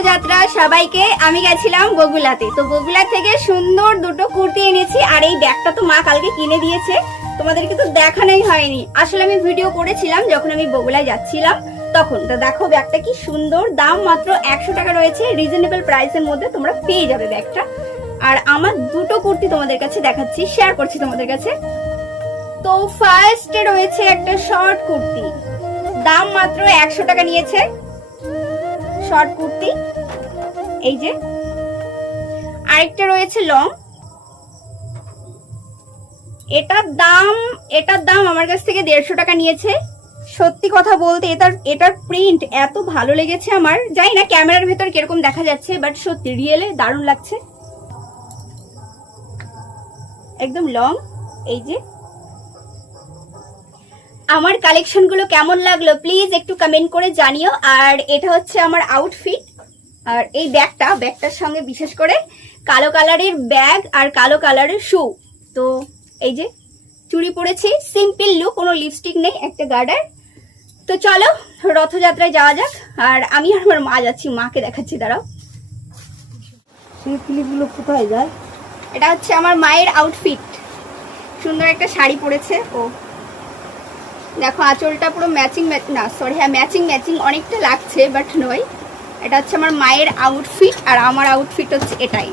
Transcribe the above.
রথযাত্রা সবাইকে। আমি গেছিলাম বগুলাতে, তো বগুলা থেকে সুন্দর দুটো কুর্তি এনেছি। আর এই ব্যাগটা তো মা কালকে কিনে দিয়েছে, তোমাদেরকে তো দেখানোই হয়নি। আসলে আমি ভিডিও করেছিলাম যখন আমি বগুলায় যাচ্ছিলাম তখন। তো দেখো ব্যাগটা কি সুন্দর, দাম মাত্র 100 টাকা রয়েছে, রিজনেবল প্রাইসের মধ্যে তোমরা পেয়ে যাবে ব্যাগটা। আর আমার দুটো কুর্তি তোমাদের কাছে দেখাচ্ছি, শেয়ার করছি তোমাদের কাছে। তো ফার্স্টে রয়েছে একটা শর্ট কুর্তি, দাম মাত্র 100 টাকা নিয়েছে, শর্ট কুর্তি। এই যে আরেকটা রয়েছে লং, এটার দাম আমার কাছ থেকে 150 টাকা নিয়েছে। সত্যি কথা বলতে এটার প্রিন্ট এত ভালো লেগেছে আমার, জানি না ক্যামেরার ভেতর কিরকম দেখা যাচ্ছে, বাট সত্যি রিয়েলে দারুণ লাগছে, একদম লং। এই যে আমার কালেকশন গুলো কেমন লাগলো প্লিজ একটু কমেন্ট করে জানিও। আর এটা হচ্ছে আমার আউটফিট। আর এই ব্যাগটার সঙ্গে বিশেষ করে কালো কালারের ব্যাগ আর কালো কালারের শু। তো এই যে চুড়ি পরেছি, সিম্পল লুক, কোনো লিপস্টিক নেই, একটা গার্ডার। তো চলো রথযাত্রায় যাওয়া যাক। আর আমি আর আমার মা যাচ্ছি, মাকে দেখাচ্ছি, দাঁড়াও। সেই ক্লিপগুলো কোথায় যায়? এটা হচ্ছে আমার মায়ের আউটফিট, সুন্দর একটা শাড়ি পরেছে ও, দেখো আঁচলটা পুরো ম্যাচিং, না সরি হ্যাঁ ম্যাচিং অনেকটা লাগছে বাট নয়। এটা হচ্ছে আমার মায়ের আউটফিট আর আমার আউটফিট হচ্ছে এটাই।